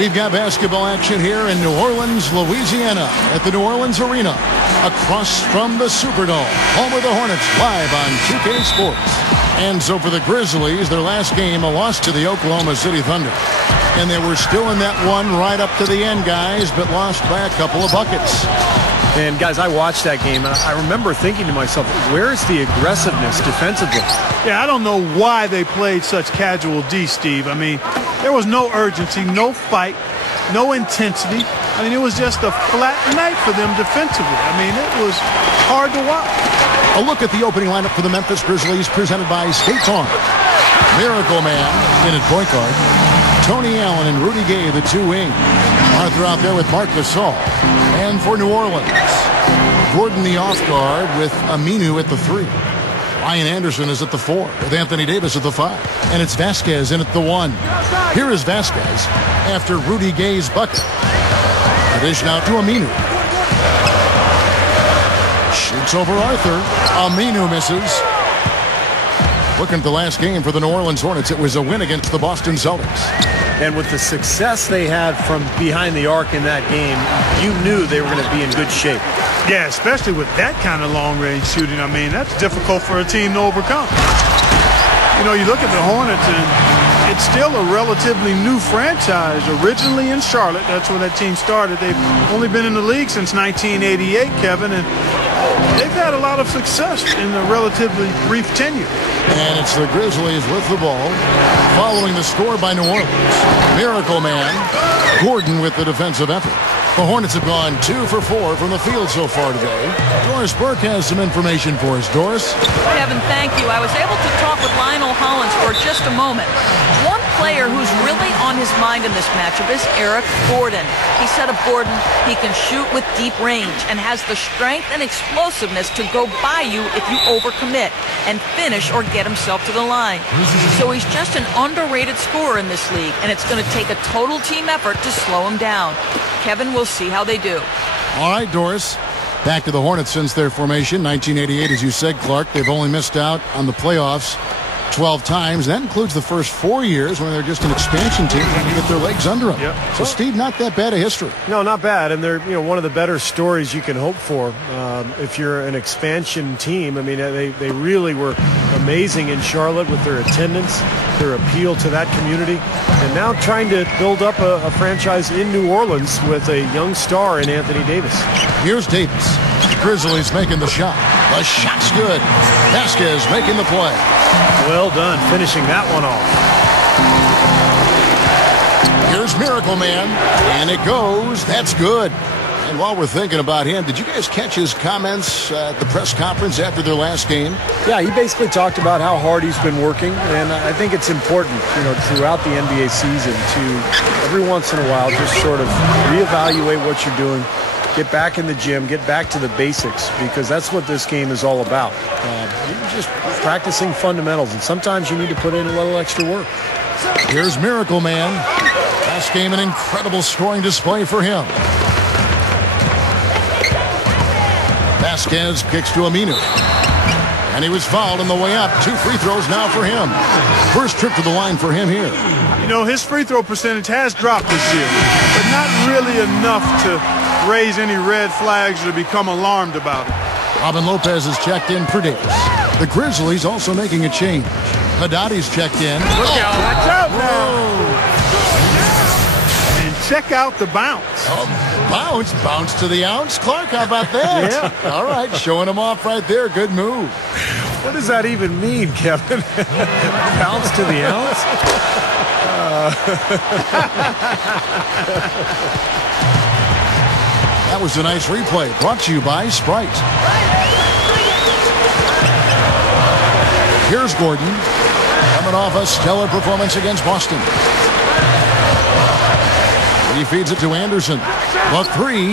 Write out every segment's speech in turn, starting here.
We've got basketball action here in New Orleans, Louisiana, at the New Orleans Arena, across from the Superdome, home of the Hornets, live on 2K Sports. And so for the Grizzlies, their last game, a loss to the Oklahoma City Thunder. And they were still in that one right up to the end, guys, but lost by a couple of buckets. And, guys, I watched that game, and I remember thinking to myself, where's the aggressiveness defensively? Yeah, I don't know why they played such casual D, Steve. I mean, there was no urgency, no fight, no intensity. I mean, it was just a flat night for them defensively. I mean, it was hard to watch. A look at the opening lineup for the Memphis Grizzlies, presented by State Farm. Miracle Man in at point guard. Tony Allen and Rudy Gay, the two wing. Arthur out there with Marc Gasol. And for New Orleans, Gordon the off guard with Aminu at the 3. Ryan Anderson is at the 4 with Anthony Davis at the 5. And it's Vasquez in at the 1. Here is Vasquez after Rudy Gay's bucket. The dish now to Aminu. Shoots over Arthur. Aminu misses. Looking at the last game for the New Orleans Hornets, it was a win against the Boston Celtics. And with the success they had from behind the arc in that game, you knew they were going to be in good shape. Yeah, especially with that kind of long-range shooting. I mean, that's difficult for a team to overcome. You know, you look at the Hornets, and it's still a relatively new franchise. Originally in Charlotte, that's where that team started. They've only been in the league since 1988, Kevin, and they've had a lot of success in a relatively brief tenure. And it's the Grizzlies with the ball, following the score by New Orleans. Miracle Man, Gordon with the defensive effort. The Hornets have gone 2 for 4 from the field so far today. Doris Burke has some information for us. Doris? Kevin, thank you. I was able to talk with Lionel Hollins for just a moment. One player who's really on his mind in this matchup is Eric Gordon. He said of Gordon, he can shoot with deep range and has the strength and explosiveness to go by you if you overcommit and finish or get himself to the line. So he's just an underrated scorer in this league, and it's going to take a total team effort to slow him down. Kevin, we'll see how they do. All right, Doris. Back to the Hornets since their formation, 1988, as you said, Clark. They've only missed out on the playoffs 12 times. That includes the first 4 years when they're just an expansion team trying to get their legs under them. Yep. So, Steve, not that bad a history. No, not bad. And they're one of the better stories you can hope for if you're an expansion team. I mean, they really were amazing in Charlotte with their attendance, their appeal to that community, and now trying to build up a franchise in New Orleans with a young star in Anthony Davis. Here's Davis. Grizzlies making the shot. The shot's good. Vasquez making the play. Well done, finishing that one off. Here's Miracle Man, and it goes. That's good. And while we're thinking about him, did you guys catch his comments at the press conference after their last game? Yeah, he basically talked about how hard he's been working, and I think it's important, throughout the NBA season to every once in a while just sort of reevaluate what you're doing, get back in the gym, get back to the basics, because that's what this game is all about. You're just practicing fundamentals, and sometimes you need to put in a little extra work. Here's Miracle Man. Last game, an incredible scoring display for him. Vasquez kicks to Aminu. And he was fouled on the way up. 2 free throws now for him. First trip to the line for him here. You know, his free throw percentage has dropped this year, but not really enough to raise any red flags or become alarmed about it. Robin Lopez is checked in for Davis. The Grizzlies also making a change. Haddadi's checked in. Look out. Watch out now. And check out the bounce. Bounce to the ounce. Clark, how about that? Yeah. All right, showing him off right there. Good move. What does that even mean, Kevin? Bounce to the ounce? That was a nice replay, brought to you by Sprite. Here's Gordon, coming off a stellar performance against Boston. He feeds it to Anderson. The 3,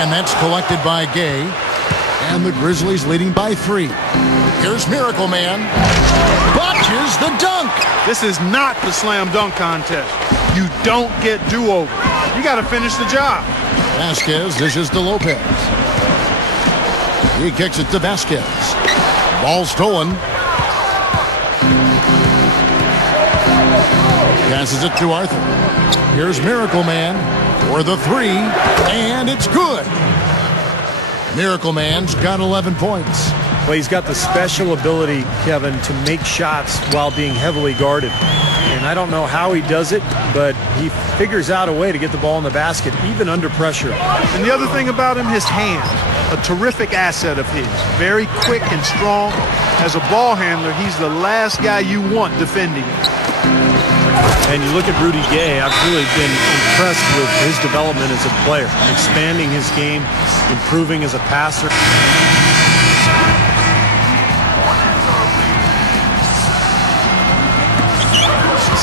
and that's collected by Gay. And the Grizzlies leading by 3. Here's Miracle Man. Botches the dunk. This is not the slam dunk contest. You don't get do-over. You got to finish the job. Vasquez dishes to Lopez. He kicks it to Vasquez. Ball stolen. Passes it to Arthur. Here's Miracle Man for the three, and it's good. Miracle Man's got 11 points. Well, he's got the special ability, Kevin, to make shots while being heavily guarded. And I don't know how he does it, but he figures out a way to get the ball in the basket, even under pressure. And the other thing about him, his hands, a terrific asset of his. Very quick and strong. As a ball handler, he's the last guy you want defending. And you look at Rudy Gay, I've really been impressed with his development as a player, expanding his game, improving as a passer.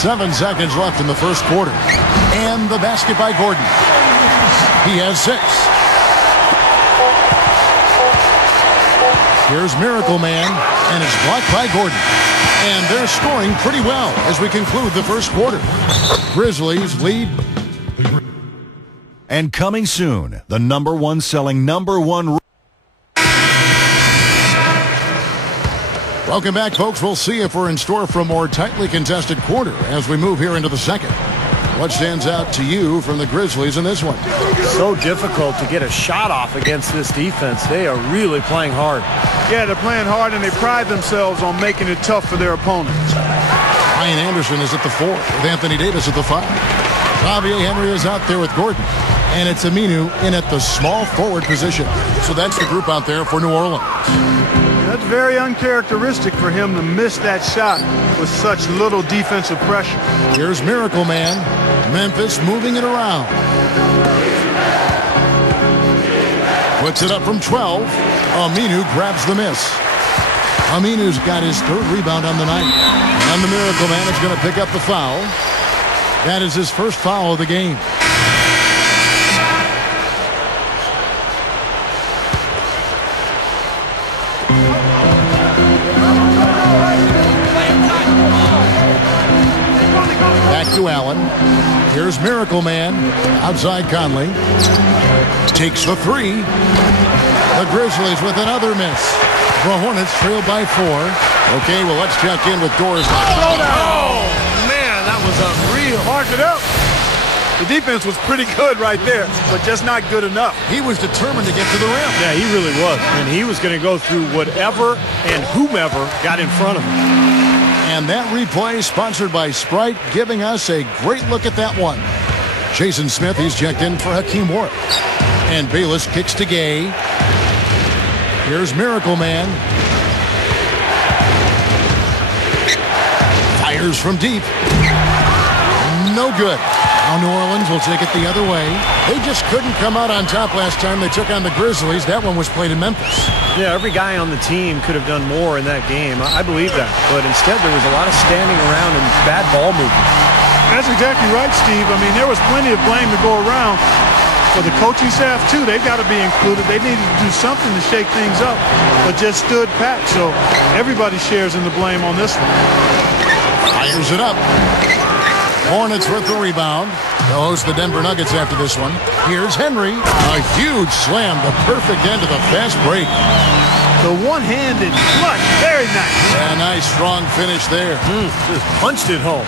7 seconds left in the first quarter. And the basket by Gordon. He has 6. Here's Miracle Man, and it's blocked by Gordon. And they're scoring pretty well as we conclude the first quarter. Grizzlies lead. And coming soon, the #1 selling #1. Welcome back, folks. We'll see if we're in store for a more tightly contested quarter as we move here into the second. What stands out to you from the Grizzlies in this one? So difficult to get a shot off against this defense. They are really playing hard. Yeah, they're playing hard, and they pride themselves on making it tough for their opponents. Ryan Anderson is at the 4 with Anthony Davis at the 5. Xavier Henry is out there with Gordon. And it's Aminu in at the small forward position. So that's the group out there for New Orleans. That's very uncharacteristic for him to miss that shot with such little defensive pressure. Here's Miracle Man. Memphis moving it around. Puts it up from 12. Aminu grabs the miss. Aminu's got his 3rd rebound on the night. And the Miracle Man is going to pick up the foul. That is his first foul of the game. Back to Allen. Here's Miracle Man. Outside Conley. Takes the 3. The Grizzlies with another miss. The Hornets trail by 4. Okay, well, let's check in with Doors. Oh, man, that was unreal. Mark it up. The defense was pretty good right there, but just not good enough. He was determined to get to the rim. Yeah, he really was. And he was going to go through whatever and whomever got in front of him. And that replay sponsored by Sprite, giving us a great look at that one. Jason Smith, he's checked in for Hakeem Warwick. And Bayless kicks to Gay. Here's Miracle Man. Fires from deep. No good. Now New Orleans will take it the other way. They just couldn't come out on top last time they took on the Grizzlies. That one was played in Memphis. Yeah, every guy on the team could have done more in that game. I believe that. But instead, there was a lot of standing around and bad ball movement. That's exactly right, Steve. I mean, there was plenty of blame to go around. For the coaching staff, too, they've got to be included. They needed to do something to shake things up, but just stood pat. So everybody shares in the blame on this one. Fires it up. Hornets with the rebound. They'll host the Denver Nuggets after this one. Here's Henry. A huge slam, the perfect end of the fast break. The one-handed flush, very nice. A nice, strong finish there. Just punched it home.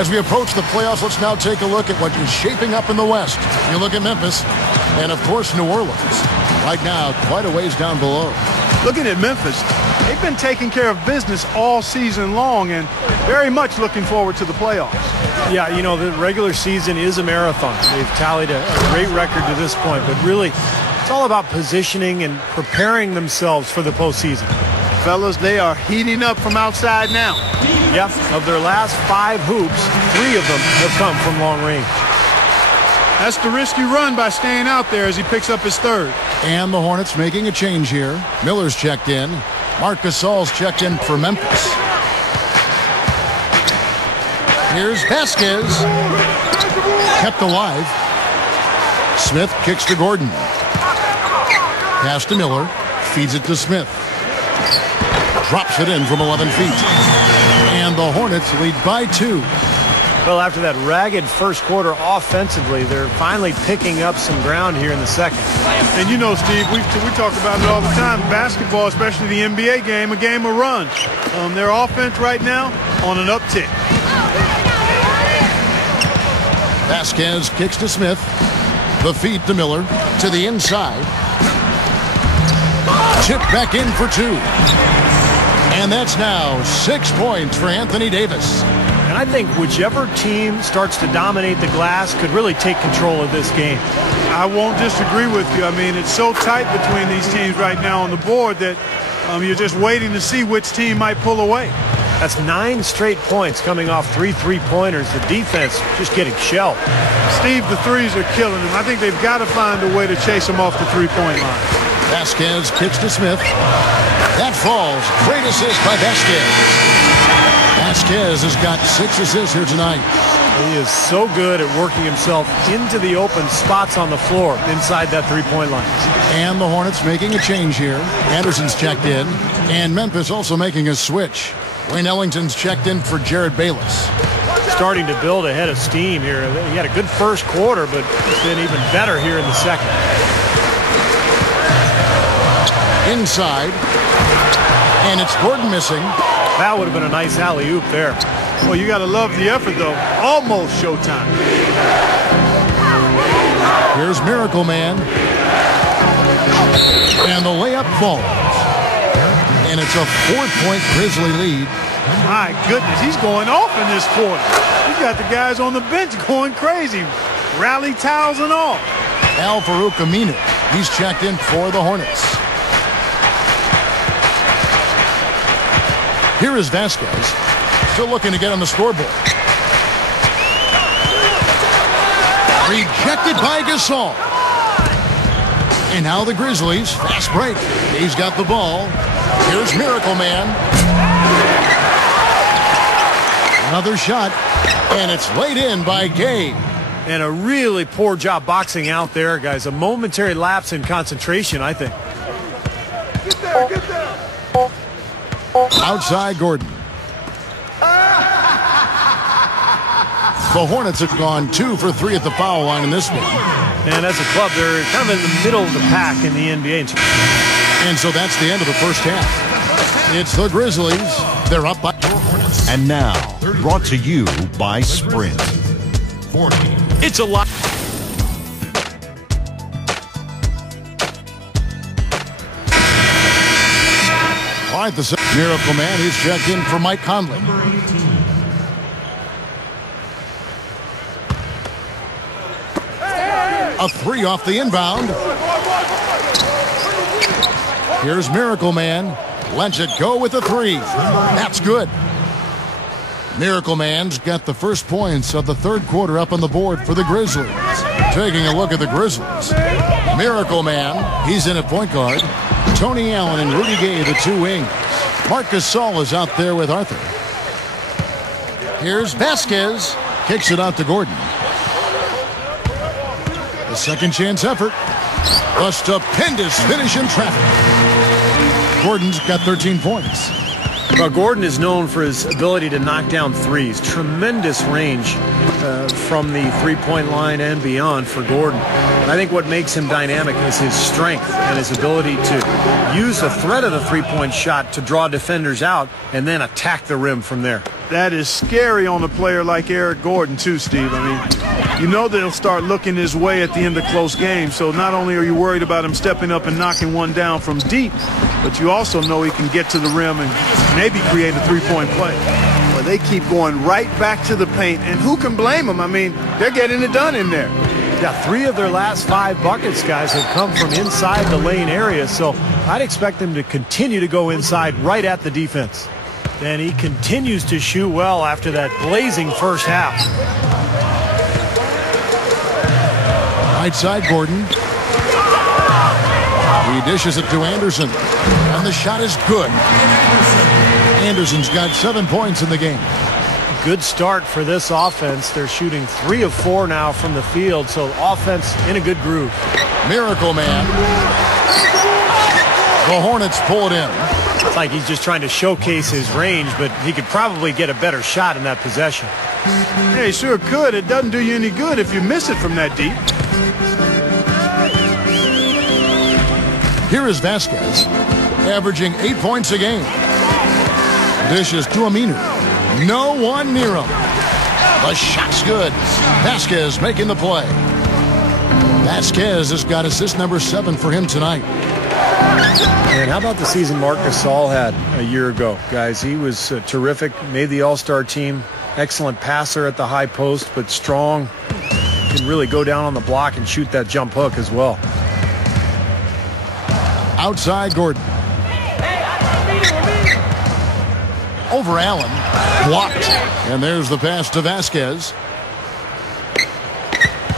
As we approach the playoffs, let's now take a look at what is shaping up in the West. You look at Memphis and, of course, New Orleans. Right now, quite a ways down below. Looking at Memphis, they've been taking care of business all season long and very much looking forward to the playoffs. Yeah, you know, the regular season is a marathon. They've tallied a great record to this point, but really, it's all about positioning and preparing themselves for the postseason. Fellas, they are heating up from outside now. Yep, of their last 5 hoops, 3 of them have come from long range. That's the risky run by staying out there as he picks up his 3rd. And the Hornets making a change here. Miller's checked in. Marc Gasol's checked in for Memphis. Here's Vasquez. Kept alive. Smith kicks to Gordon. Pass to Miller. Feeds it to Smith. Drops it in from 11 feet. And the Hornets lead by 2. Well, after that ragged first quarter offensively, they're finally picking up some ground here in the second. And you know, Steve, we talk about it all the time. Basketball, especially the NBA game, a game of runs. Their offense right now on an uptick. Vasquez kicks to Smith. The feed to Miller. To the inside. Chip back in for 2. And that's now 6 points for Anthony Davis. And I think whichever team starts to dominate the glass could really take control of this game. I won't disagree with you. I mean, it's so tight between these teams right now on the board that you're just waiting to see which team might pull away. That's 9 straight points coming off 3 3-pointers. The defense just getting shelled. Steve, the threes are killing them. I think they've got to find a way to chase them off the three-point line. Vasquez kicks to Smith. That falls. Great assist by Vasquez. Vasquez has got 6 assists here tonight. He is so good at working himself into the open spots on the floor inside that three-point line. And the Hornets making a change here. Anderson's checked in. And Memphis also making a switch. Wayne Ellington's checked in for Jared Bayless. Starting to build a head of steam here. He had a good first quarter, but it's been even better here in the second. Inside. And it's Gordon missing. That would have been a nice alley-oop there. Well, you got to love the effort, though. Almost showtime. Here's Miracle Man. And the layup falls. And it's a 4-point Grizzly lead. My goodness, he's going off in this quarter. He's got the guys on the bench going crazy. Rally towels and all. Al-Farouq Aminu. He's checked in for the Hornets. Here is Vasquez. Still looking to get on the scoreboard. Rejected by Gasol. And now the Grizzlies. Fast break. He's got the ball. Here's Miracle Man. Another shot. And it's laid in by Gay. And a really poor job boxing out there, guys. A momentary lapse in concentration, I think. Get there, get there. Outside Gordon. The Hornets have gone 2 for 3 at the foul line in this one. And as a club, they're kind of in the middle of the pack in the NBA. And so that's the end of the first half. It's the Grizzlies. They're up by... And now, brought to you by Sprint. 40. It's a lot. All right, the Miracle Man. He's checked in for Mike Conley. A 3 off the inbound. Here's Miracle Man. Lets it go with a 3. That's good. Miracle Man's got the first points of the third quarter up on the board for the Grizzlies. Taking a look at the Grizzlies. Miracle Man, he's in at point guard. Tony Allen and Rudy Gay, the 2 wings. Marcus Gasol is out there with Arthur. Here's Vasquez. Kicks it out to Gordon. The second chance effort. A stupendous finish in traffic. Gordon's got 13 points. Well, Gordon is known for his ability to knock down threes. Tremendous range from the three-point line and beyond for Gordon. And I think what makes him dynamic is his strength and his ability to use the threat of the three-point shot to draw defenders out and then attack the rim from there. That is scary on a player like Eric Gordon, too, Steve. I mean, you know they'll start looking his way at the end of close games. So not only are you worried about him stepping up and knocking one down from deep, but you also know he can get to the rim and maybe create a three-point play. Well, they keep going right back to the paint, and who can blame them? I mean, they're getting it done in there. Yeah, 3 of their last 5 buckets, guys, have come from inside the lane area. So I'd expect them to continue to go inside right at the defense. And he continues to shoot well after that blazing first half. Right side, Gordon. He dishes it to Anderson. And the shot is good. Anderson's got 7 points in the game. Good start for this offense. They're shooting 3 of 4 now from the field. So offense in a good groove. Miracle Man. The Hornets pull it in. It's like he's just trying to showcase his range, but he could probably get a better shot in that possession. Yeah, he sure could. It doesn't do you any good if you miss it from that deep. Here is Vasquez, averaging 8 points a game. Dishes to Aminu. No one near him. The shot's good. Vasquez making the play. Vasquez has got assist number 7 for him tonight. And how about the season Marc Gasol had a year ago, guys? He was terrific, made the All-Star team. Excellent passer at the high post, but strong. Can really go down on the block and shoot that jump hook as well. Outside Gordon. Over Allen. Blocked. And there's the pass to Vasquez.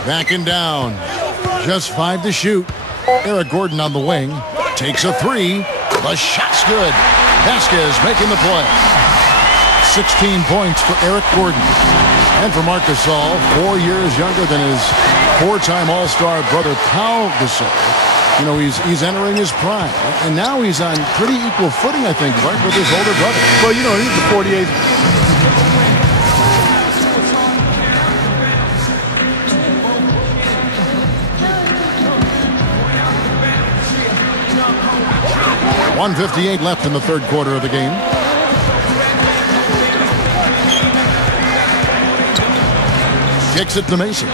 Backing down. Just 5 to shoot. Eric Gordon on the wing. Takes a 3. The shot's good. Vasquez making the play. 16 points for Eric Gordon. And for Marc Gasol, 4 years younger than his 4-time All-Star brother Pau Gasol. You know, he's entering his prime. And now he's on pretty equal footing, I think, Mark, with his older brother. Well, you know, he's the 48th. .158 left in the third quarter of the game. Kicks it to Mason.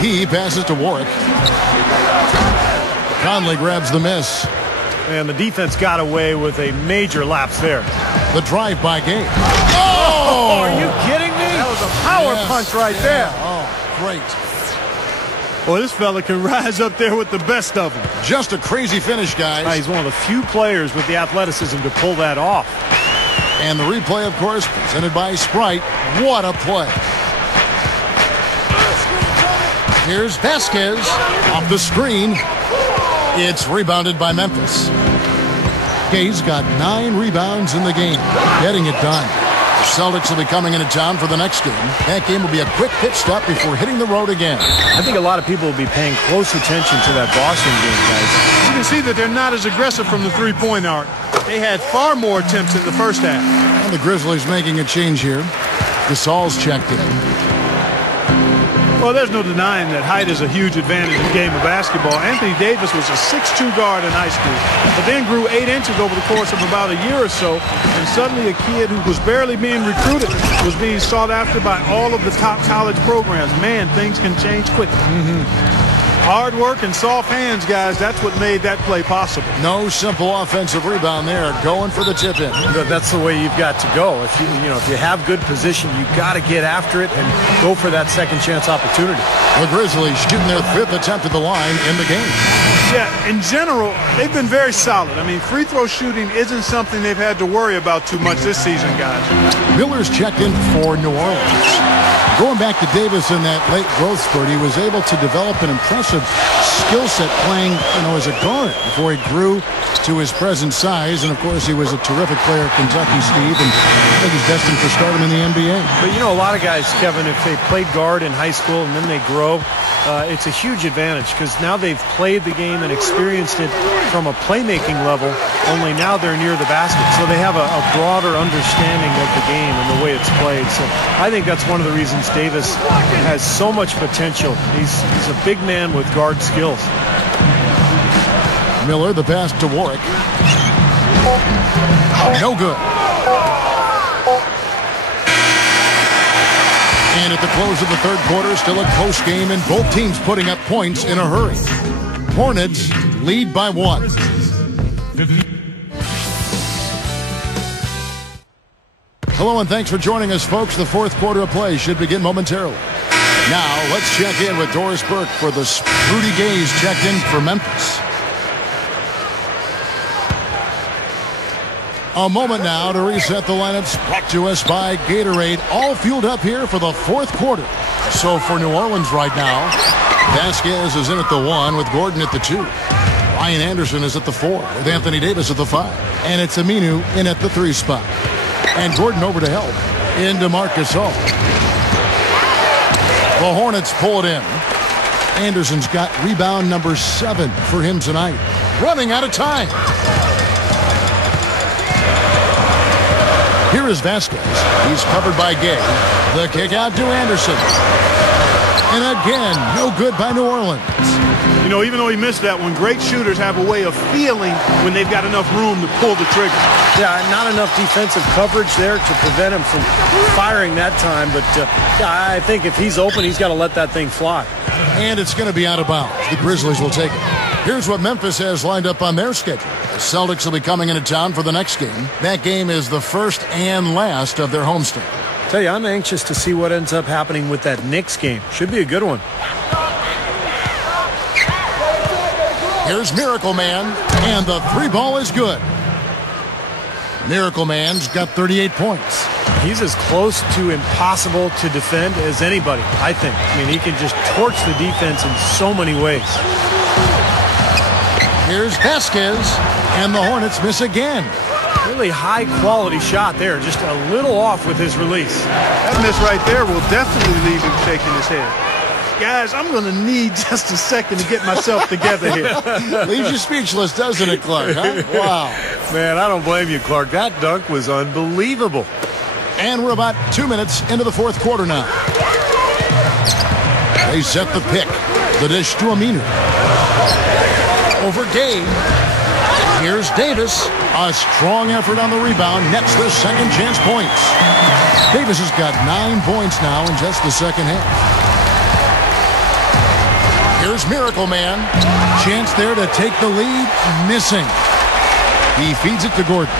He passes to Warwick. Conley grabs the miss. And the defense got away with a major lapse there. The drive by Gabe. Oh! Are you kidding me? That was a power punch right there. Oh, great. Well, this fella can rise up there with the best of them. Just a crazy finish, guys. He's one of the few players with the athleticism to pull that off. And the replay, of course, presented by Sprite. What a play. Here's Vasquez off the screen. It's rebounded by Memphis. Gay's got 9 rebounds in the game, getting it done. Celtics will be coming into town for the next game. That game will be a quick pit stop before hitting the road again. I think a lot of people will be paying close attention to that Boston game, guys. You can see that they're not as aggressive from the three-point arc. They had far more attempts in the first half. And the Grizzlies making a change here. Gasol's checked in. Well, there's no denying that height is a huge advantage in the game of basketball. Anthony Davis was a 6'2" guard in high school, but then grew 8 inches over the course of about a year or so, and suddenly a kid who was barely being recruited was being sought after by all of the top college programs. Man, things can change quickly. Hard work and soft hands, guys. That's what made that play possible. No simple offensive rebound there. Going for the tip-in. That's the way you've got to go. If you have good position, you got to get after it and go for that second chance opportunity. The Grizzlies shooting their 5th attempt at the line in the game. Yeah, in general, they've been very solid. I mean, free throw shooting isn't something they've had to worry about too much this season, guys. Miller's checked in for New Orleans. Going back to Davis in that late growth spurt, he was able to develop an impressive skill set playing, as a guard before he grew to his present size. And, of course, he was a terrific player at Kentucky, Steve, and I think he's destined for stardom in the NBA. But, a lot of guys, Kevin, if they played guard in high school and then they grow, it's a huge advantage because now they've played the game and experienced it from a playmaking level, only now they're near the basket. So they have a broader understanding of the game and the way it's played. So I think that's one of the reasons Davis has so much potential. He's a big man with guard skills. Miller, the pass to Warwick. No good. And at the close of the third quarter, still a close game, and both teams putting up points in a hurry. Hornets lead by 1. Hello and thanks for joining us, folks. The fourth quarter of play should begin momentarily. Now, let's check in with Doris Burke for the Rudy Gay's checked in for Memphis. A moment now to reset the lineups, brought to us by Gatorade. All fueled up here for the fourth quarter. So for New Orleans right now, Vasquez is in at the 1 with Gordon at the 2. Ryan Anderson is at the 4 with Anthony Davis at the 5. And it's Aminu in at the 3 spot. And Gordon over to help into Marc Gasol. The Hornets pull it in. Anderson's got rebound number 7 for him tonight. Running out of time. Here is Vasquez. He's covered by Gay. The kick out to Anderson. And again, no good by New Orleans. You know, even though he missed that one, great shooters have a way of feeling when they've got enough room to pull the trigger. Yeah, not enough defensive coverage there to prevent him from firing that time. But yeah, I think if he's open, he's got to let that thing fly. And it's going to be out of bounds. The Grizzlies will take it. Here's what Memphis has lined up on their schedule. The Celtics will be coming into town for the next game. That game is the first and last of their homestand. Tell you, I'm anxious to see what ends up happening with that Knicks game. Should be a good one. Here's Miracle Man, and the three ball is good. Miracle Man's got 38 points. He's as close to impossible to defend as anybody, I think. I mean, he can just torch the defense in so many ways. Here's Vasquez, and the Hornets miss again. Really high-quality shot there, just a little off with his release. That miss right there will definitely leave him shaking his head. Guys, I'm going to need just a second to get myself together here. Leaves you speechless, doesn't it, Clark? Huh? Wow. Man, I don't blame you, Clark. That dunk was unbelievable. And we're about 2 minutes into the fourth quarter now. They set the pick. The dish to Aminu. Over Gay. Here's Davis. A strong effort on the rebound. Nets the second chance points. Davis has got 9 points now in just the second half. Here's Miracle Man. Chance there to take the lead. Missing. He feeds it to Gordon.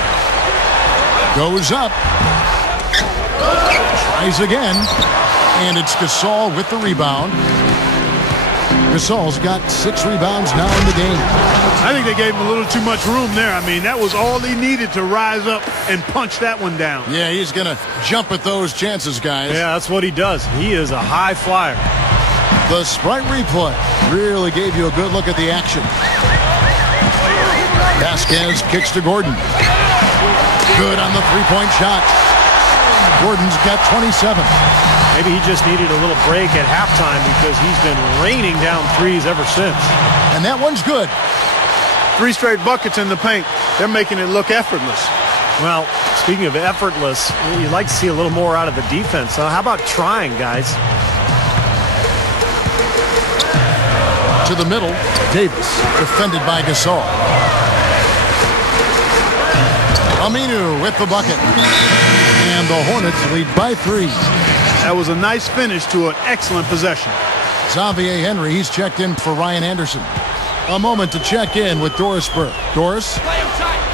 Goes up. Tries again. And it's Gasol with the rebound. Gasol's got 6 rebounds now in the game. I think they gave him a little too much room there. I mean, that was all he needed to rise up and punch that one down. Yeah, he's going to jump at those chances, guys. Yeah, that's what he does. He is a high flyer. The Sprite replay really gave you a good look at the action. Vasquez kicks to Gordon. Good on the three-point shot. Gordon's got 27. Maybe he just needed a little break at halftime because he's been raining down threes ever since. And that one's good. 3 straight buckets in the paint. They're making it look effortless. Well, speaking of effortless, you'd like to see a little more out of the defense. How about trying, guys? To the middle, Davis, defended by Gasol. Aminu with the bucket. And the Hornets lead by 3. That was a nice finish to an excellent possession. Xavier Henry, he's checked in for Ryan Anderson. A moment to check in with Doris Burke. Doris?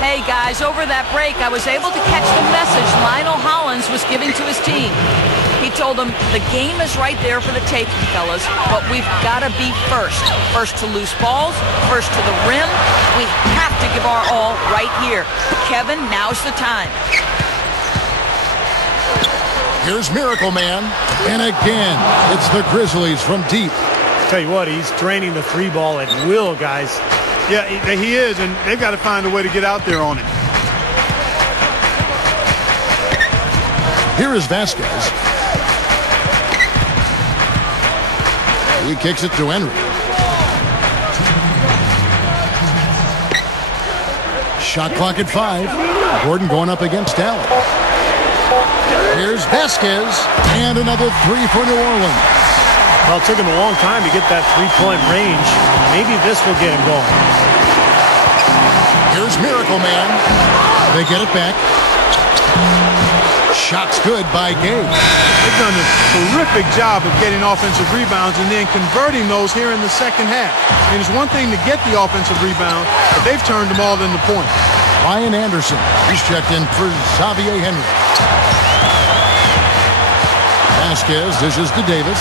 Hey, guys, over that break, I was able to catch the message Lionel Hollins was giving to his team. He told them, the game is right there for the taking, fellas, but we've got to be first. First to loose balls, first to the rim. We have to give our all right here. Kevin, now's the time. Here's Miracle Man. And again, it's the Grizzlies from deep. Tell you what, he's draining the 3 ball at will, guys. Yeah, he is, and they've got to find a way to get out there on it. Here is Vasquez. He kicks it to Henry. Shot clock at 5. Gordon going up against Allen. Here's Vasquez. And another 3 for New Orleans. Well, it took him a long time to get that 3-point range. Maybe this will get him going. Here's Miracle Man. They get it back. Shot's good by Gay. They've done a terrific job of getting offensive rebounds and then converting those here in the second half. I mean, it's one thing to get the offensive rebound, but they've turned them all into points. Ryan Anderson, he's checked in for Xavier Henry. Vasquez dishes to Davis.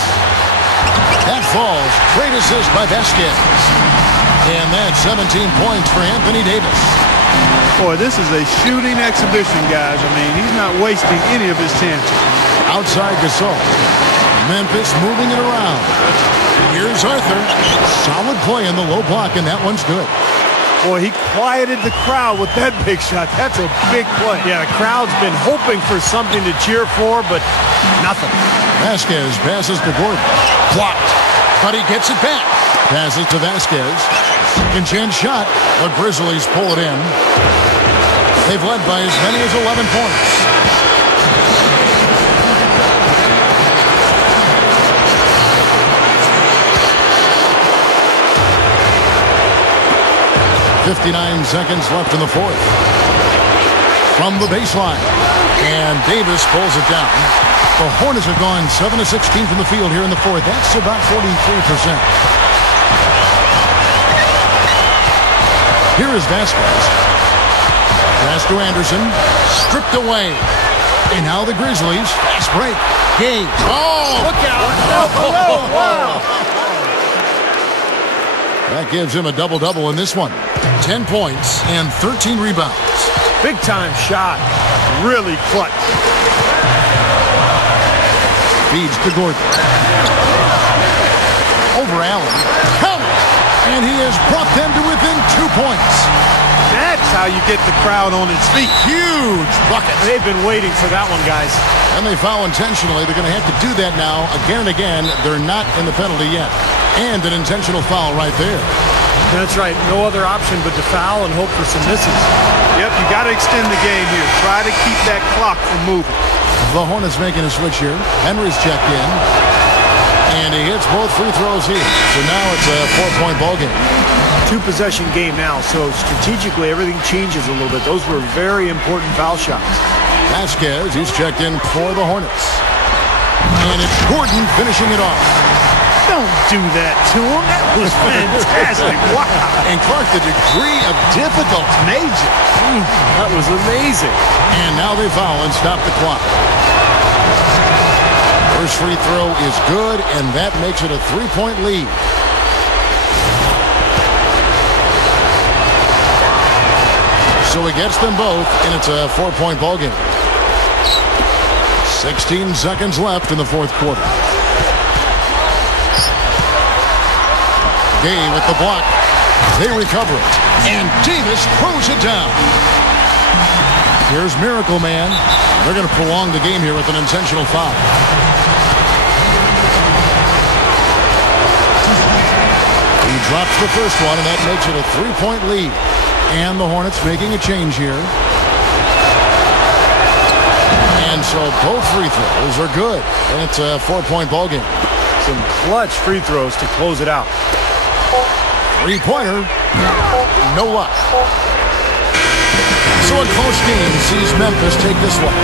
That falls. Great assist by Vasquez. And that's 17 points for Anthony Davis. Boy, this is a shooting exhibition, guys. I mean, he's not wasting any of his chances. Outside Gasol. Memphis moving it around. Here's Arthur. Solid play in the low block, and that one's good. Boy, he quieted the crowd with that big shot. That's a big play. Yeah, the crowd's been hoping for something to cheer for, but nothing. Vasquez passes to Gordon. Blocked, but he gets it back. Passes to Vasquez. Second chance shot. The Grizzlies pull it in. They've led by as many as 11 points. 59 seconds left in the fourth. From the baseline. And Davis pulls it down. The Hornets have gone 7 of 16 from the field here in the fourth. That's about 43%. Here is Vasquez. Pass to Anderson. Stripped away. And now the Grizzlies. Fast break. Gay. Oh! Look out! Oh, wow! That gives him a double-double in this one. 10 points and 13 rebounds. Big-time shot. Really clutch. Feeds to Gordon. Over Allen. Count it! And he has brought them to within 2 points. That's how you get the crowd on its feet. Huge bucket. They've been waiting for that one, guys. And they foul intentionally. They're going to have to do that now again and again. They're not in the penalty yet. And an intentional foul right there. That's right. No other option but to foul and hope for some misses. Yep, you got to extend the game here. Try to keep that clock from moving. The Hornets making a switch here. Henry's checked in. And he hits both free throws here. So now it's a 4-point ball game. 2-possession game now, so strategically everything changes a little bit. Those were very important foul shots. Vasquez, he's checked in for the Hornets. And it's Gordon finishing it off. Don't do that to him. That was fantastic. Wow. And Clark, the degree of difficulty. Major. That was amazing. And now they foul and stop the clock. First free throw is good, and that makes it a 3-point lead. So he gets them both, and it's a 4-point ball game. 16 seconds left in the fourth quarter. Gay with the block. They recover it. And Davis throws it down. Here's Miracle Man. They're going to prolong the game here with an intentional foul. He drops the first one, and that makes it a 3-point lead. And the Hornets making a change here. And so both free throws are good. And it's a 4-point ball game. Some clutch free throws to close it out. Three-pointer. No luck. So a close game sees Memphis take this one.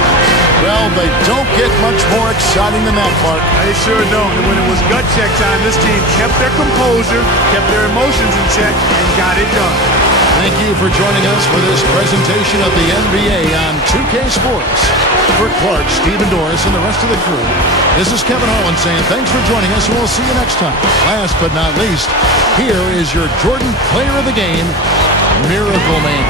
Well, they don't get much more exciting than that, Clark. They sure don't. And when it was gut check time, this team kept their composure, kept their emotions in check, and got it done. Thank you for joining us for this presentation of the NBA on 2K Sports. For Clark, Stephen Doris, and the rest of the crew, this is Kevin Harlan saying thanks for joining us, and we'll see you next time. Last but not least, here is your Jordan Player of the Game, Miracle Man.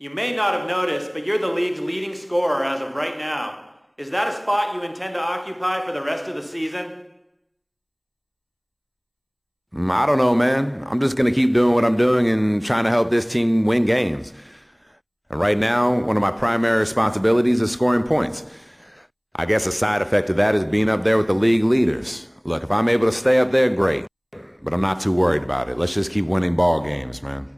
You may not have noticed, but you're the league's leading scorer as of right now. Is that a spot you intend to occupy for the rest of the season? I don't know, man. I'm just going to keep doing what I'm doing and trying to help this team win games. And right now, one of my primary responsibilities is scoring points. I guess a side effect of that is being up there with the league leaders. Look, if I'm able to stay up there, great. But I'm not too worried about it. Let's just keep winning ball games, man.